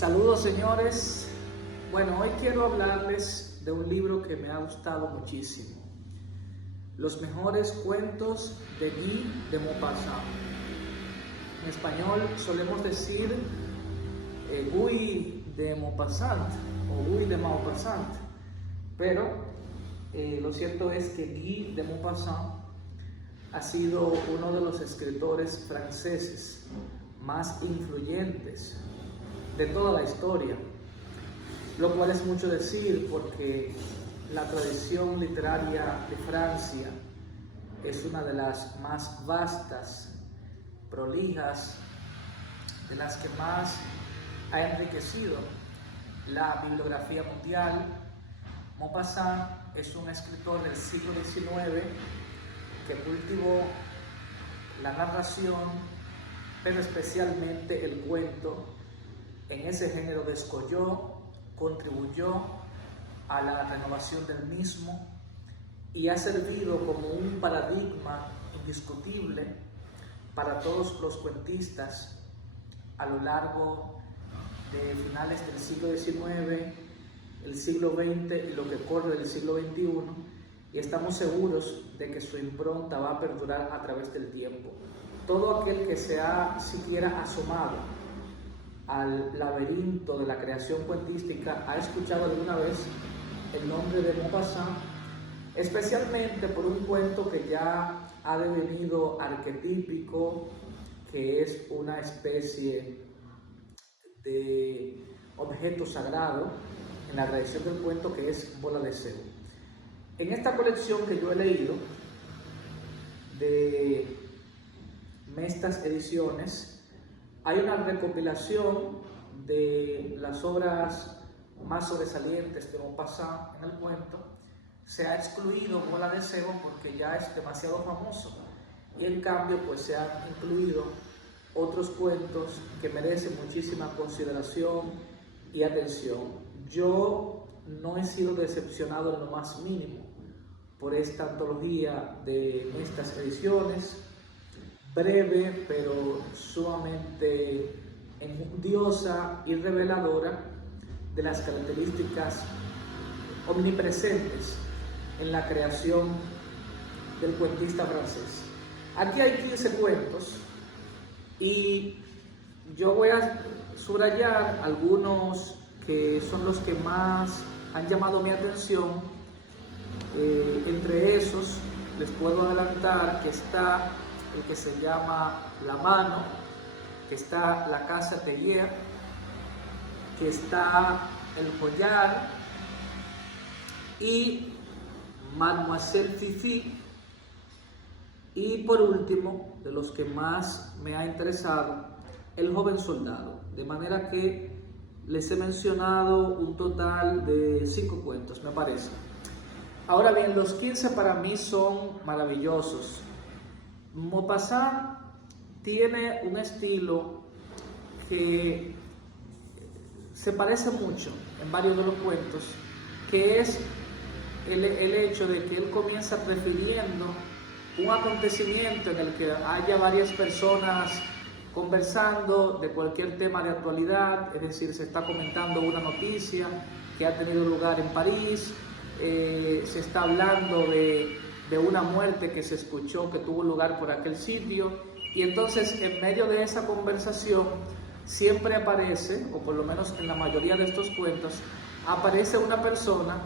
Saludos, señores. Bueno, hoy quiero hablarles de un libro que me ha gustado muchísimo. Los mejores cuentos de Guy de Maupassant. En español solemos decir Guy de Maupassant o Guy de Maupassant, pero lo cierto es que Guy de Maupassant ha sido uno de los escritores franceses más influyentes de toda la historia, lo cual es mucho decir porque la tradición literaria de Francia es una de las más vastas, prolijas, de las que más ha enriquecido la bibliografía mundial. Maupassant es un escritor del siglo XIX que cultivó la narración, pero especialmente el cuento. En ese género descolló, contribuyó a la renovación del mismo y ha servido como un paradigma indiscutible para todos los cuentistas a lo largo de finales del siglo XIX, el siglo XX y lo que corre del siglo XXI, y estamos seguros de que su impronta va a perdurar a través del tiempo. Todo aquel que se ha siquiera asomado al laberinto de la creación cuentística ha escuchado alguna vez el nombre de Maupassant, especialmente por un cuento que ya ha devenido arquetípico, que es una especie de objeto sagrado en la tradición del cuento, que es Bola de Cebo. En esta colección que yo he leído de Mestas Ediciones hay una recopilación de las obras más sobresalientes de Maupassant en el cuento. Se ha excluido Bola de Cebo porque ya es demasiado famoso, y en cambio pues se han incluido otros cuentos que merecen muchísima consideración y atención. Yo no he sido decepcionado en lo más mínimo por esta antología de estas ediciones, breve pero sumamente enjundiosa y reveladora de las características omnipresentes en la creación del cuentista francés. Aquí hay 15 cuentos y yo voy a subrayar algunos que son los que más han llamado mi atención. Entre esos les puedo adelantar que está el que se llama La Mano, que está La Casa Tellier, que está El Collar y Mademoiselle Fifi, y por último, de los que más me ha interesado, El Joven Soldado. De manera que les he mencionado un total de 5 cuentos, me parece. Ahora bien, los 15 para mí son maravillosos. Maupassant tiene un estilo que se parece mucho en varios de los cuentos, que es el hecho de que él comienza refiriendo un acontecimiento en el que haya varias personas conversando de cualquier tema de actualidad, es decir, se está comentando una noticia que ha tenido lugar en París, se está hablando de una muerte que se escuchó que tuvo lugar por aquel sitio, y entonces en medio de esa conversación siempre aparece, o por lo menos en la mayoría de estos cuentos, aparece una persona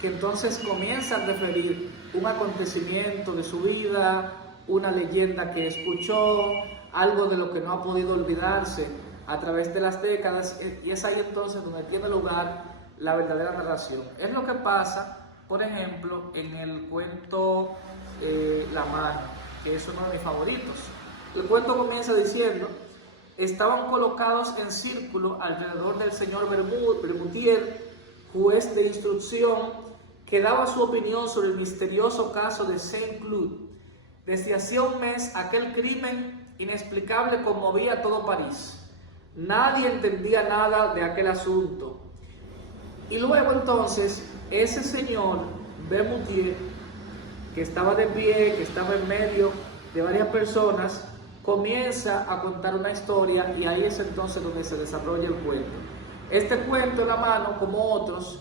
que entonces comienza a referir un acontecimiento de su vida, una leyenda que escuchó, algo de lo que no ha podido olvidarse a través de las décadas, y es ahí entonces donde tiene lugar la verdadera narración. Es lo que pasa, por ejemplo, en el cuento La Mano, que es uno de mis favoritos. El cuento comienza diciendo: estaban colocados en círculo alrededor del señor Bermutier, juez de instrucción, que daba su opinión sobre el misterioso caso de Saint-Cloud. Desde hacía un mes aquel crimen inexplicable conmovía a todo París. Nadie entendía nada de aquel asunto. Y luego entonces ese señor Bermutier, que estaba de pie, que estaba en medio de varias personas, comienza a contar una historia y ahí es entonces donde se desarrolla el cuento. Este cuento, La Mano, como otros,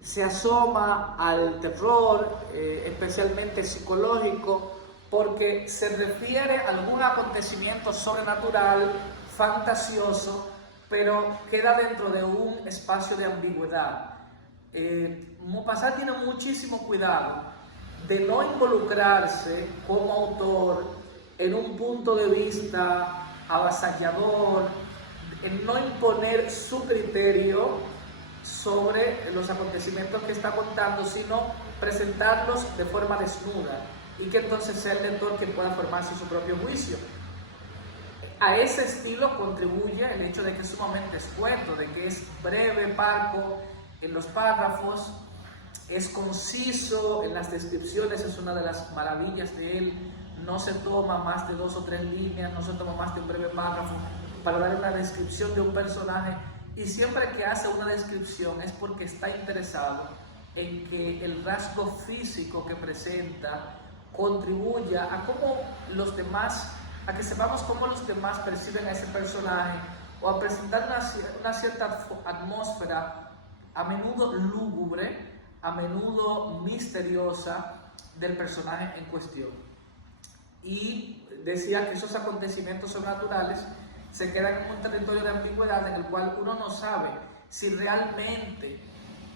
se asoma al terror, especialmente psicológico, porque se refiere a algún acontecimiento sobrenatural, fantasioso, pero queda dentro de un espacio de ambigüedad. Maupassant tiene muchísimo cuidado de no involucrarse como autor en un punto de vista avasallador, en no imponer su criterio sobre los acontecimientos que está contando, sino presentarlos de forma desnuda y que entonces sea el lector quien pueda formarse su propio juicio. A ese estilo contribuye el hecho de que es sumamente escueto, de que es breve, parco en los párrafos, es conciso en las descripciones, es una de las maravillas de él. No se toma más de 2 o 3 líneas, no se toma más de un breve párrafo para dar una descripción de un personaje, y siempre que hace una descripción es porque está interesado en que el rasgo físico que presenta contribuya a cómo los demás, a que sepamos cómo los demás perciben a ese personaje, o a presentar una cierta atmósfera, a menudo lúgubre, a menudo misteriosa, del personaje en cuestión. Y decía que esos acontecimientos sobrenaturales se quedan en un territorio de ambigüedad en el cual uno no sabe si realmente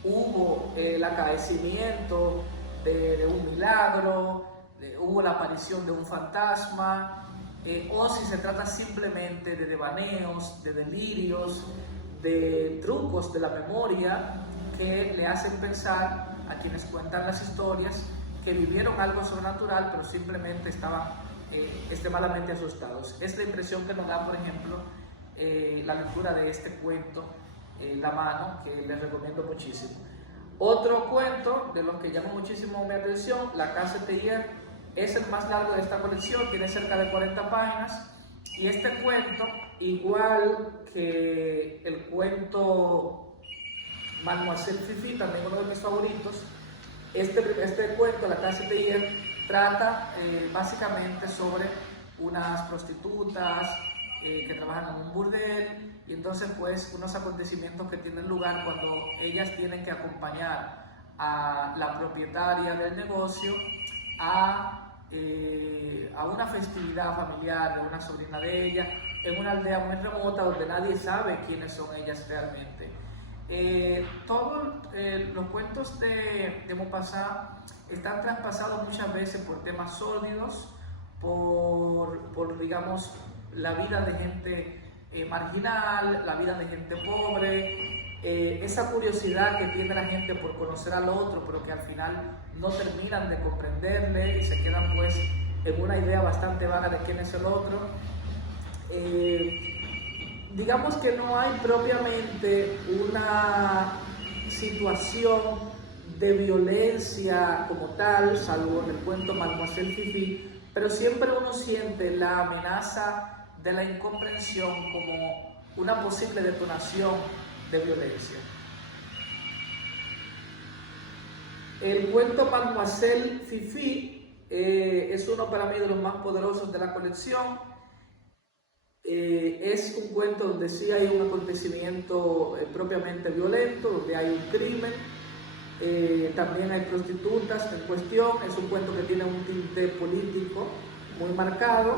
hubo el acaecimiento de un milagro, hubo la aparición de un fantasma, o si se trata simplemente de devaneos, de delirios, de trucos de la memoria que le hacen pensar a quienes cuentan las historias que vivieron algo sobrenatural, pero simplemente estaban extremadamente asustados. Es la impresión que nos da, por ejemplo, la lectura de este cuento, La Mano, que les recomiendo muchísimo. Otro cuento de los que llamó muchísimo mi atención, La Casa Théier, es el más largo de esta colección, tiene cerca de 40 páginas, y este cuento, igual que el cuento Mademoiselle Fifi, también uno de mis favoritos, este cuento, La Casa Théier, trata básicamente sobre unas prostitutas que trabajan en un burdel, y entonces pues unos acontecimientos que tienen lugar cuando ellas tienen que acompañar a la propietaria del negocio a una festividad familiar de una sobrina de ella en una aldea muy remota donde nadie sabe quiénes son ellas realmente. Todos los cuentos de Maupassant están traspasados muchas veces por temas sórdidos, por digamos, la vida de gente marginal, la vida de gente pobre, esa curiosidad que tiene la gente por conocer al otro, pero que al final no terminan de comprenderle y se quedan pues en una idea bastante vaga de quién es el otro. Digamos que no hay propiamente una situación de violencia como tal, salvo en el cuento Mademoiselle Fifi, pero siempre uno siente la amenaza de la incomprensión como una posible detonación de violencia. El cuento Mademoiselle Fifi es uno para mí de los más poderosos de la colección. Es un cuento donde sí hay un acontecimiento propiamente violento, donde hay un crimen, también hay prostitutas en cuestión. Es un cuento que tiene un tinte político muy marcado.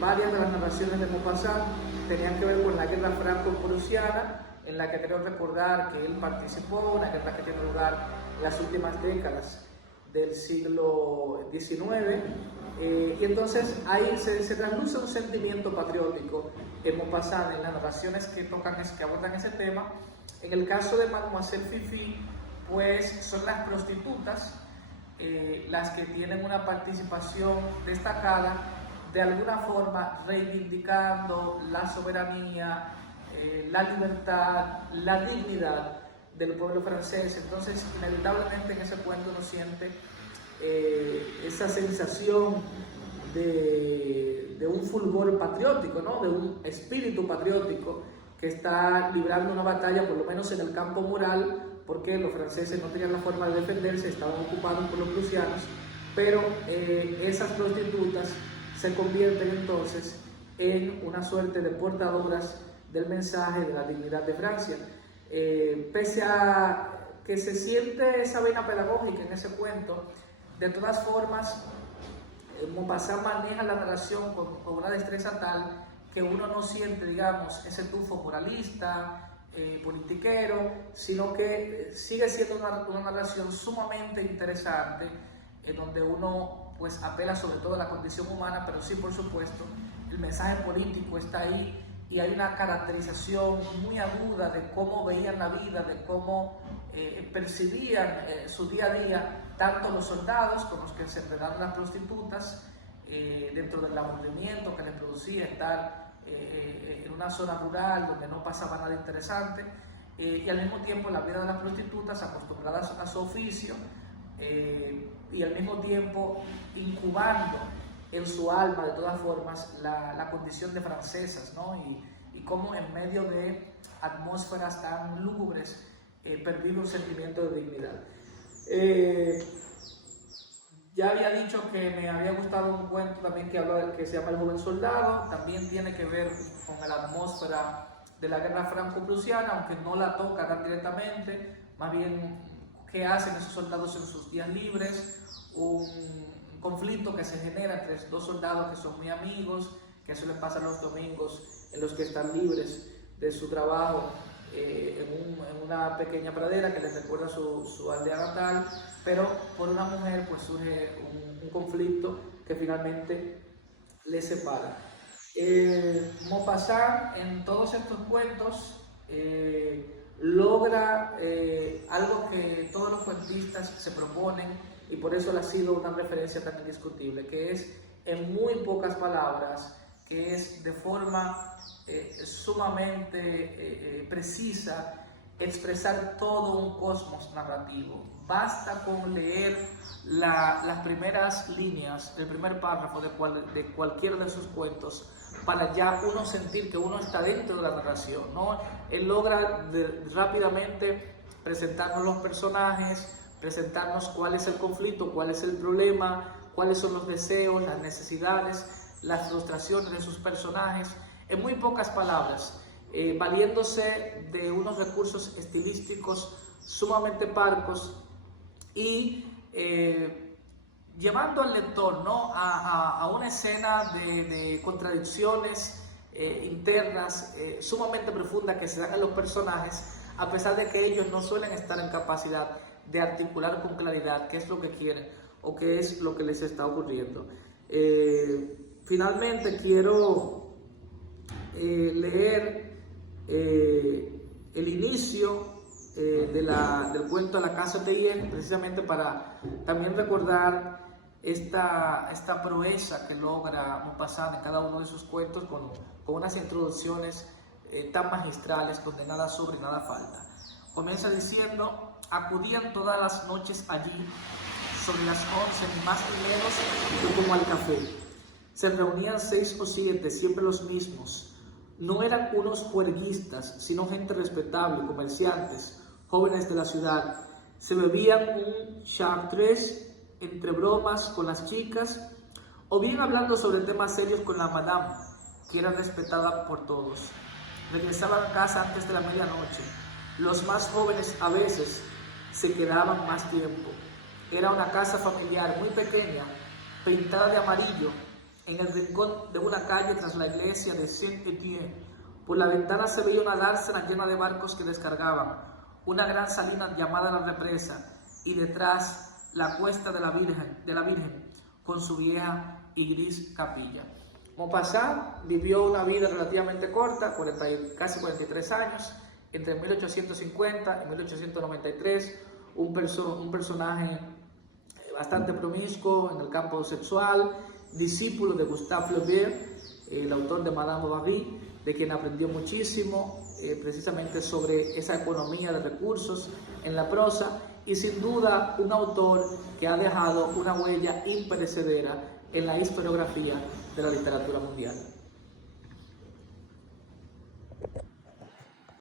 Varias de las narraciones de Maupassant tenían que ver con la guerra franco-prusiana, en la que creo recordar que él participó, una guerra que tiene lugar en las últimas décadas del siglo XIX, y entonces ahí se trasluce un sentimiento patriótico en Maupassant, en las narraciones que abordan ese tema. En el caso de Mademoiselle Fifi, pues son las prostitutas las que tienen una participación destacada, de alguna forma reivindicando la soberanía, la libertad, la dignidad del pueblo francés. Entonces, inevitablemente en ese cuento uno siente esa sensación de un fulgor patriótico, ¿no? De un espíritu patriótico que está librando una batalla, por lo menos en el campo moral, porque los franceses no tenían la forma de defenderse, estaban ocupados por los prusianos, pero esas prostitutas se convierten entonces en una suerte de portadoras del mensaje de la dignidad de Francia. Pese a que se siente esa vena pedagógica en ese cuento, de todas formas, Maupassant maneja la narración con una destreza tal que uno no siente, digamos, ese tufo moralista, politiquero, sino que sigue siendo una narración sumamente interesante, en donde uno pues apela sobre todo a la condición humana, pero sí, por supuesto, el mensaje político está ahí y hay una caracterización muy aguda de cómo veían la vida, de cómo percibían su día a día, tanto los soldados con los que se enredaron las prostitutas, dentro del aburrimiento que les producía estar en una zona rural donde no pasaba nada interesante, y al mismo tiempo la vida de las prostitutas acostumbradas a su oficio, y al mismo tiempo incubando en su alma de todas formas la condición de francesas, ¿no? Y cómo en medio de atmósferas tan lúgubres pervive un sentimiento de dignidad. Ya había dicho que me había gustado un cuento también que se llama El joven soldado. También tiene que ver con la atmósfera de la guerra franco-prusiana, aunque no la toca tan directamente, más bien qué hacen esos soldados en sus días libres, un conflicto que se genera entre dos soldados que son muy amigos, que suelen pasar los domingos en los que están libres de su trabajo en una pequeña pradera que les recuerda su aldea natal, pero por una mujer pues surge un conflicto que finalmente les separa. Maupassant en todos estos cuentos logra algo que todos los cuentistas se proponen, y por eso ha sido una referencia tan indiscutible, que es en muy pocas palabras, que es de forma sumamente precisa, expresar todo un cosmos narrativo. Basta con leer las primeras líneas, el primer párrafo de cualquiera de sus cuentos para ya uno sentir que uno está dentro de la narración, ¿no? Él logra rápidamente presentarnos los personajes, presentarnos cuál es el conflicto, cuál es el problema, cuáles son los deseos, las necesidades, las frustraciones de sus personajes, en muy pocas palabras, valiéndose de unos recursos estilísticos sumamente parcos y llevando al lector, ¿no?, a una escena de contradicciones internas sumamente profundas que se dan en los personajes, a pesar de que ellos no suelen estar en capacidad de articular con claridad qué es lo que quieren o qué es lo que les está ocurriendo. Finalmente quiero leer el inicio del cuento La Casa Teillet, precisamente para también recordar esta proeza que logra Maupassant en cada uno de sus cuentos con unas introducciones tan magistrales donde nada sobra y nada falta. Comienza diciendo: acudían todas las noches allí, sobre las 11, ni más ni menos que como al café. Se reunían 6 o 7, siempre los mismos. No eran unos juerguistas, sino gente respetable, comerciantes, jóvenes de la ciudad. Se bebían un chartreuse entre bromas con las chicas, o bien hablando sobre temas serios con la madame, que era respetada por todos. Regresaban a casa antes de la medianoche. Los más jóvenes a veces se quedaban más tiempo. Era una casa familiar muy pequeña, pintada de amarillo, en el rincón de una calle tras la iglesia de Saint-Étienne. Por la ventana se veía una dársena llena de barcos que descargaban, una gran salina llamada la Represa, y detrás la cuesta de la Virgen con su vieja y gris capilla. Maupassant vivió una vida relativamente corta, casi 43 años, entre 1850 y 1893, un personaje bastante promiscuo en el campo sexual, discípulo de Gustave Flaubert, el autor de Madame Bovary, de quien aprendió muchísimo, precisamente sobre esa economía de recursos en la prosa, y sin duda un autor que ha dejado una huella imperecedera en la historiografía de la literatura mundial.